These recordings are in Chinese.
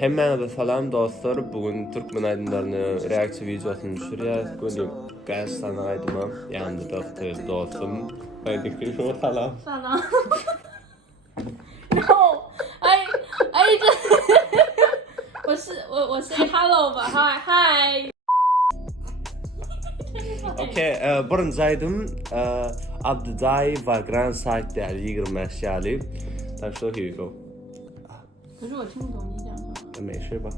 Hemmenize salam dostlar. Bugün Turkmen Aydymlaryny reaksiya videosunu düşürýäs. Göndüm garashyan Aydymam. Ýanymda doktor dostum. Aydymlaryny salam. Salam. No, I just 我 say hello 吧 hi. Okay, birinji Aydym Abdydayy we Syke Dali 25 yaly. Так что here you go. 可是我听不懂你讲话。没事吧？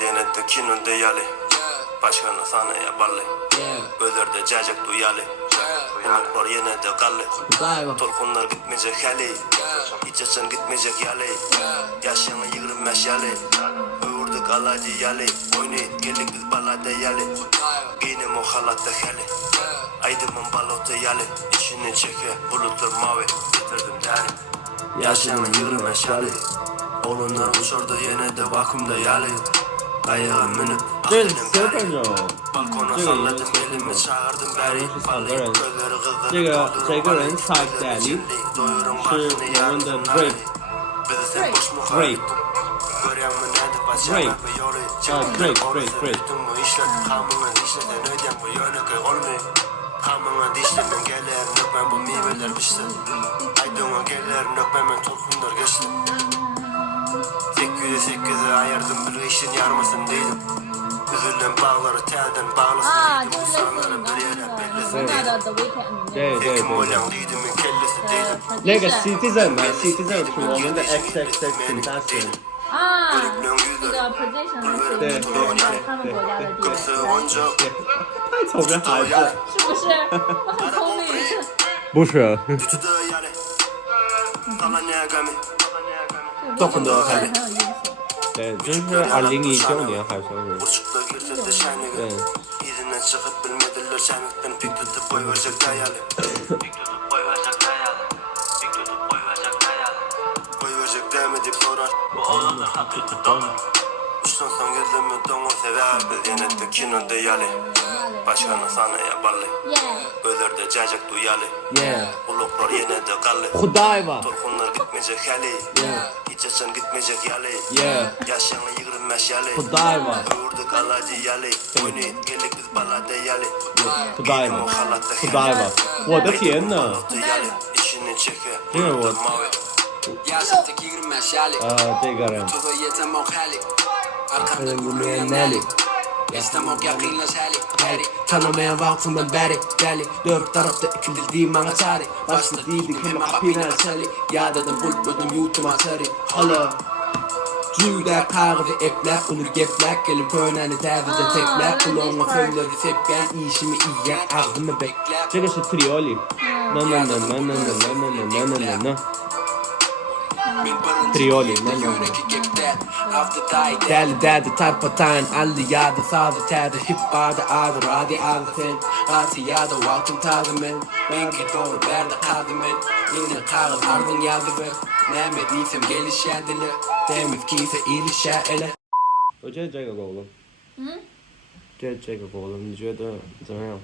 Dinletdim yaly. Başkanı sana yabaly. Ölerde cacak duyaly. Bulutlar yene de gally. Torkunlar gitmeyecek hali. İçeçen gitmeyecek yaly. Yaşayanı 25 yaly. Öğürdük alacı yaly. Oynayıp geldik biz balada yaly. Giyinem o halatta hali. Aydymın balota yaly. İçini çeke bulutlar mavi. Getirdim Dali. Yaşayanı 25 yaly. Oğlunlar uçurdu yine de vakumda yaly. Ayağım minip Balkona salladım elimi çağırdım beri. 这个人 Syke Dali 是我们的 Rape Rape Kamına dişlerden gelir nökmen bu miveler pişti. Aydın'a gelir nökmen torkunlar geçti. 8'e ayırdım bir işin yarmasın değilim. Üzülen bağları telden bağlasın değilim. Usanları bir yere bellesin değilim. Ekim olan değilimin kellesi değilim. 那个 CITI3EN 呢 CITI3EN 是我们的 XXX 品牌。那个 position 是对他们国家的地位。太聪明孩子。是不是？我很聪明。不是。都很多很有意思。对，这是2019年还是？对。 çıkıp bilmediler şemikten pik tutup boy verecek dayalı. Boy verecek demedip sorar. Bu oğlanlar hakikaten donar. Uçtan son gözümü donu sever. Biz yenettik kinoda yaly. Başkanı sana yabaly. Ölerde cacak duyaly. Bulutlar yine de gally. Hytay'La. Torkunlar gitmeyecek hali. İçeçen gitmeyecek yaly. Yaşayanı 25 yaly. Hytay'La. Öğürdük alacı yaly. Oynayıp geldik biz balada yaly. Hytay'La. 我的天呐！ İçini çeke. 这个我这个人。Neli. İstemok yakınlaş hali Tanımayan vaktım ben beri Dört tarafta ikildiğim bana çare Başta değildik hem kapına çali Yadadım bulmadım yutuma çare Hala Cüder kağıdı epler Onu geplek Gelip öneni tevide tekler Kulağıma fönleri sepken İşimi iyiyen ağzımı bekler 这个是 Trioli。Trioli. Dali derdi tarpatan Alli yada sazı terdi Hip barda adı radi adı ten Gati yada vaktim tadı men Bengi doğru berde kadı men Yine kağıt ardın yazı ve Nemediysem gelişerdile Temiz kiyse ilişer ele 我觉得这个够了。这个够了，你觉得怎么样？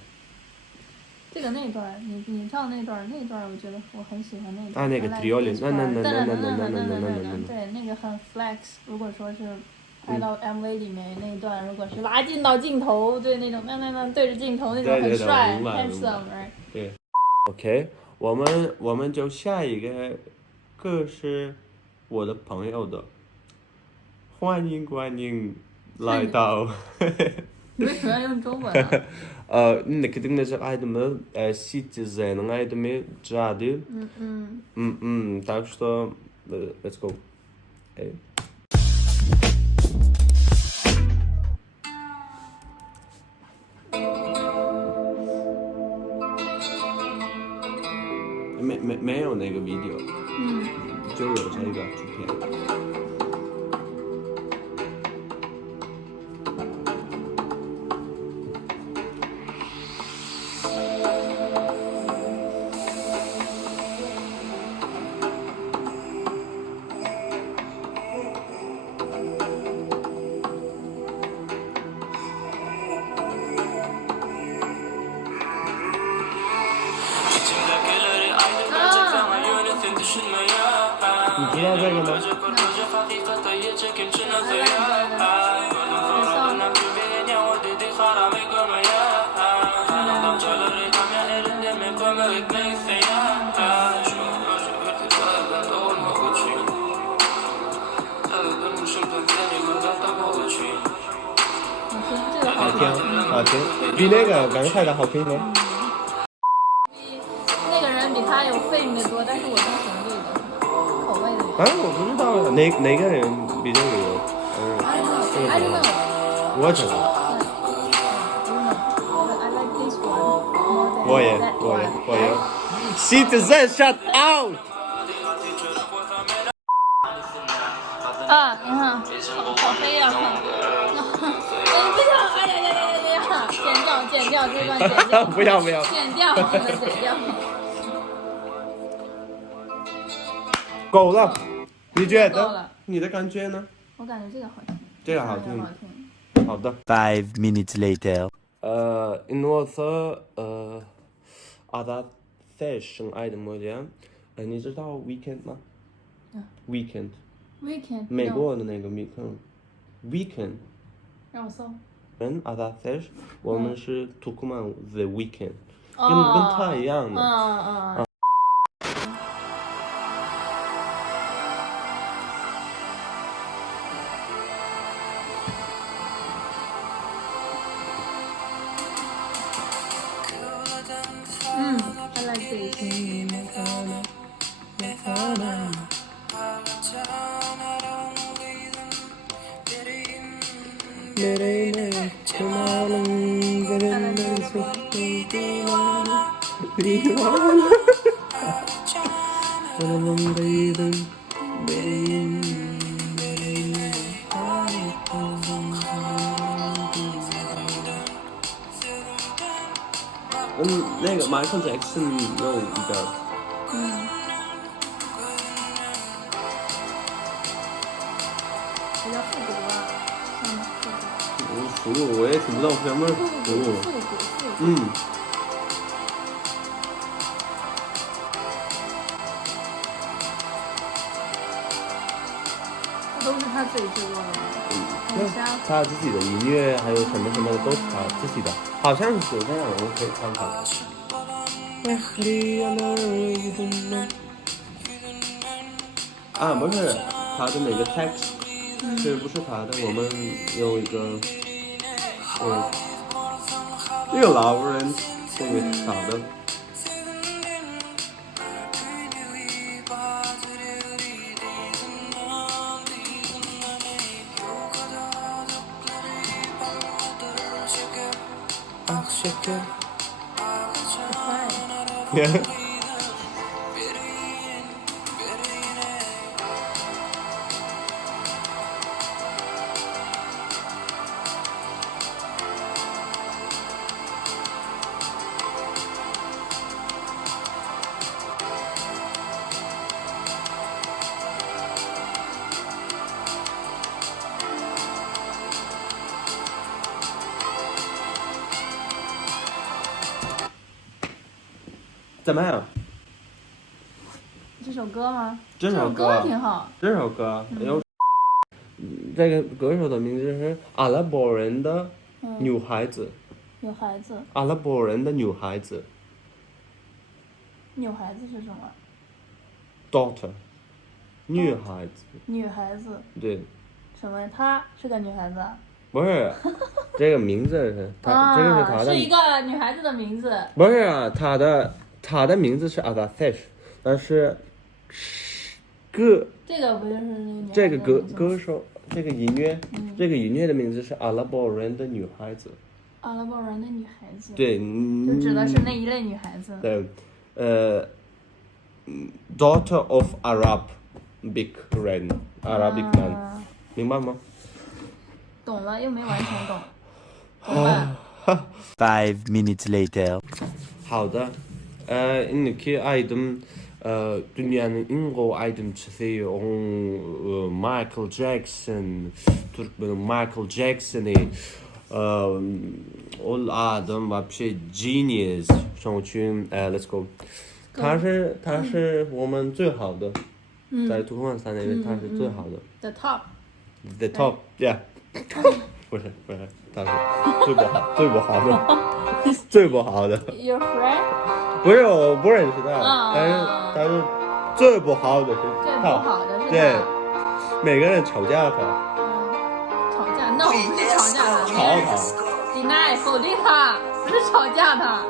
这个那段你唱那段我觉得我很喜欢那段。啊，那个 Trioli，对，那个很 flex。如果说是拍到 MV 里面那一段，如果是拉近到镜头，对那种对着镜头那种很帅 handsome。对。OK，我们就下一个是我的朋友的，欢迎来到。你为什么要用中文啊dinlemek Aydym'ı CITI3EN'in Aydym'ı Jady. Так что let's go.没有那个 video， 就有这个图片。这个吗？好听，好听，比那个刚才的好听吗？那个人比他有fame的多，但是我更喜欢这个口味的。我不知道哪个人比这个有。I don't know. 我知道。I like this one more than 我也 CITI3EN shut out。啊，你看，好黑呀！不行，哎呀，剪掉这段，剪掉。不要，剪掉，真的剪掉。够了，你觉得？够了。你的感觉呢？我感觉这个好听。这个好听。好的。5 minutes later. In order Azad Sesh 跟Aydymlaryny，你知道 weekend 吗？weekend。美国的那个 weekend。让我搜。Azad Sesh， 我们是 Turkmen the weekend， 跟他一样的。I like this.那个 Michael Jackson 有一个。比较复古啊，复古我也听不懂什么复古。都是他自己制作的吗？他自己的音乐还有什么的都是他自己的，好像是这样，我可以看看。不是他的那个 text， 这不是他的，我们有一个，一个老人，这个是他的。怎么样？这首歌吗？这首歌挺好。这首歌有，这个歌手的名字是阿拉伯人的女孩子。阿拉伯人的女孩子。女孩子是什么 ？Daughter， 女孩子。女孩子。对。什么？她是个女孩子？不是，这个名字是她，这个是她的。是一个女孩子的名字。不是啊，她的名字是 Azad Sesh， 但是这个不就是那这个歌手，这个音乐的名字是阿拉伯人的女孩子。阿拉伯人的女孩子。对，就指的是那一类女孩子。对，daughter of Arabic man， 明白吗？懂了，又没完全懂。怎么办？5 minutes later.好的，inneki Aydym dünyanın en qo aydımçısı Michael Jackson, Turkmen'in Michael Jackson'ı o adam вообще genius， 上去let's go， 他是我们最好的在土库曼山那边它是最好的。The top。 The top, yeah 不是，它是最不好的，最不好的。Your friend？ 不是，我不认识他，但是最不好的是最不好的是他。对，每个人吵架他。吵架 ？No， 不是吵架，吵他。Deny 否定他，不是吵架他。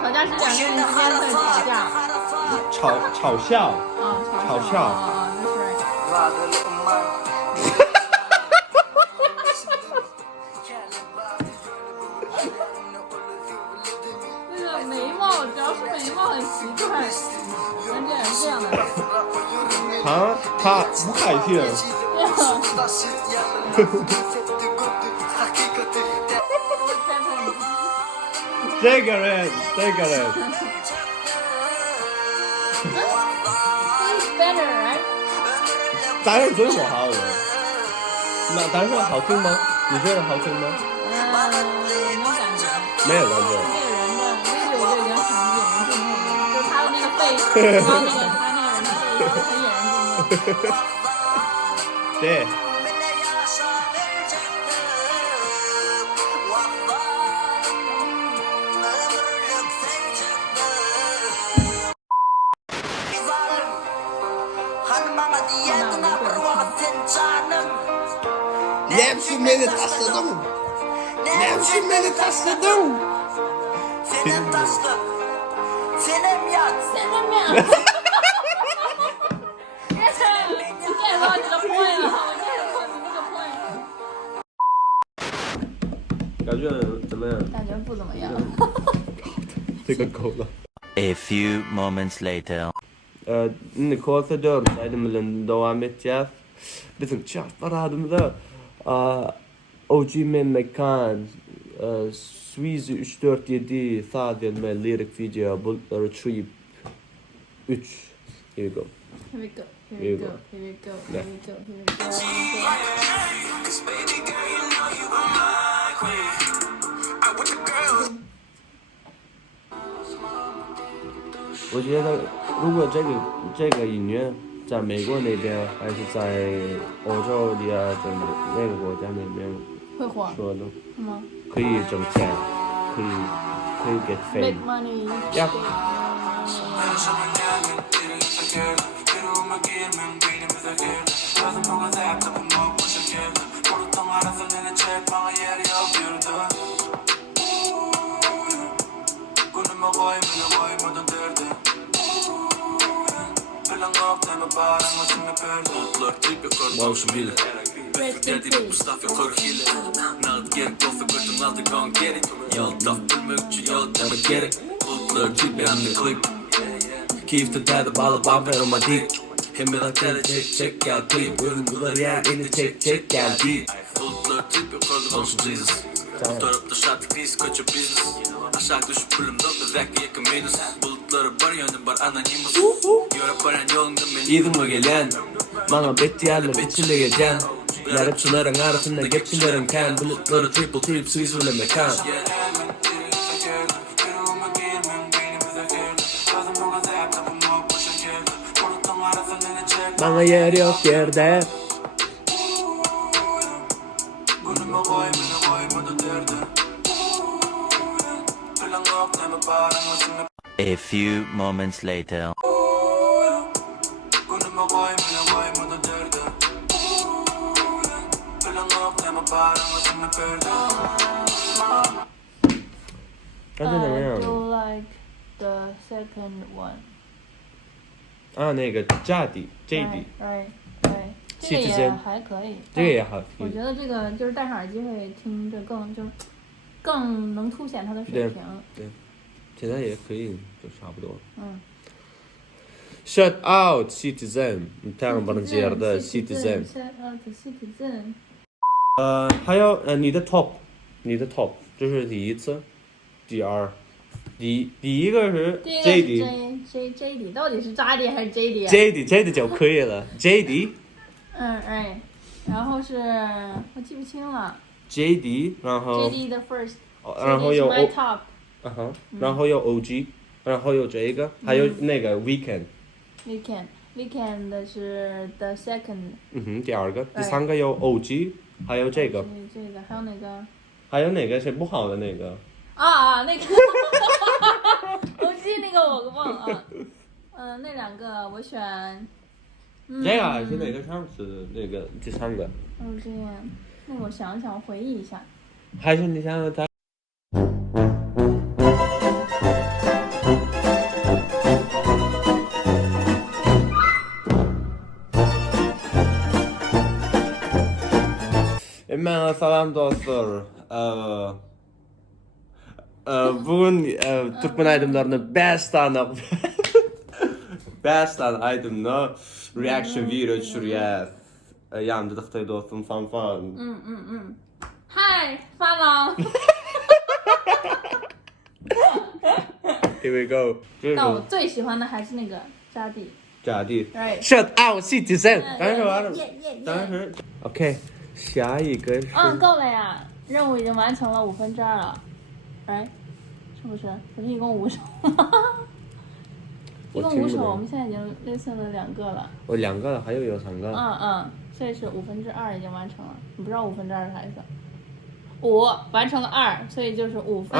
吵架是两个人之间会吵架。嘲笑。嘲笑。That's right。这个眉毛，主要是眉毛很奇怪，像这样的。他不开心。这个人。He's better, right？ 当然最不好的。那但是好听吗？你觉得好听吗？没有感觉。这个人的 video 就已经很引人注目了，就是他的那个face，然后他那个人的 face 很引人注目。对。Nepsümeni taşladım. Nepsümeni taşladım. Senem taşlı. Senem yat. Senem yat. 你 get 到你的 point 了，我 get 到你那个 point。感觉怎么样？感觉不怎么样。这个够了。A few moments later. İnni koordinatör Aydymlaryny devam edeceğiz. Bizim çarparadım OG mekan Swizy 347 sadece lirik video Bulutlara trip 3. Here we go. Here we go. Here we go. Here we go. Here we go. Here we go. 我觉得，如果这个音乐在美国那边，还是在欧洲里啊，在那个国家那边会火说的，吗？可以挣钱，可以 get fame。 Make money. Yeah. Geldiğim Mustafa korkuyla Nağıt gerek olsa gördüm aldı gone get it Yol taf bölmek için yol deme gerek Bulutlar tüy bir anda klip Keyifte derdi bağlı bamper ama dik Hemeden tele çek gel klip Ürüngüler yer indi çek gel değil Bulutlar tüy bir kordu olsun Jesus Tarafta şartı kriz koçu business Aşağı düşüp bölümde özellikle yakın minus Bulutları var yönüm var anonymous Yorap varan yolunda meliydim o gelen Bana betti yerler içile gecen Yarıpçıların arasında geçilerim kan Bulutları triple trip Switzerland mekan Bana yer yok yerde A few moments later. I do like the second one. 那个 Jady， Right. 这个也还可以，这个也好听。我觉得这个就是戴上耳机会听着更能凸显它的水平。对，现在也可以，就差不多。Shout out CITI3EN， 太阳不能接的 CITI3EN。Shout out CITI3EN。还有你的 top， 这是第一次，第二。第一个是 Jady， 到底是 Jady 还是 Jady 啊 ？Jady 就可以了 ，Jady。right， 然后是我记不清了。Jady， 然后 Jady the first， 然后有 my top， 然后有 OG， 然后有这个，还有那个 Weekend。weekend 是 the second。第二个，第三个有 OG， 还有这个。这个还有哪个？还有哪个是不好的那个？那个，OG 那个我忘了。那两个我选。这个还是哪个上次那个第三个？这样，那我想想，回忆一下。还是你想再？Men salam dostlar. Bugün Turkmen Aydymlaryny 5 tane 5 tane Aydymna reaction video düşürýär. Yanımda Hytay dostum Fanfan. Hi， 发了。Here we go. 但我最喜欢的还是那个Jady。Jady. Right. Shut out CITI3EN. 当时完了。当当时 OK， 下一个是。够了呀，任务已经完成了2/5了。哎，是不是？可是一共5首。一共5首，我们现在已经listen了2个了。我2个了，还有3个。所以是2/5已经完成了。你不知道2/5是啥意思？5完成了2，所以就是2/5。哎。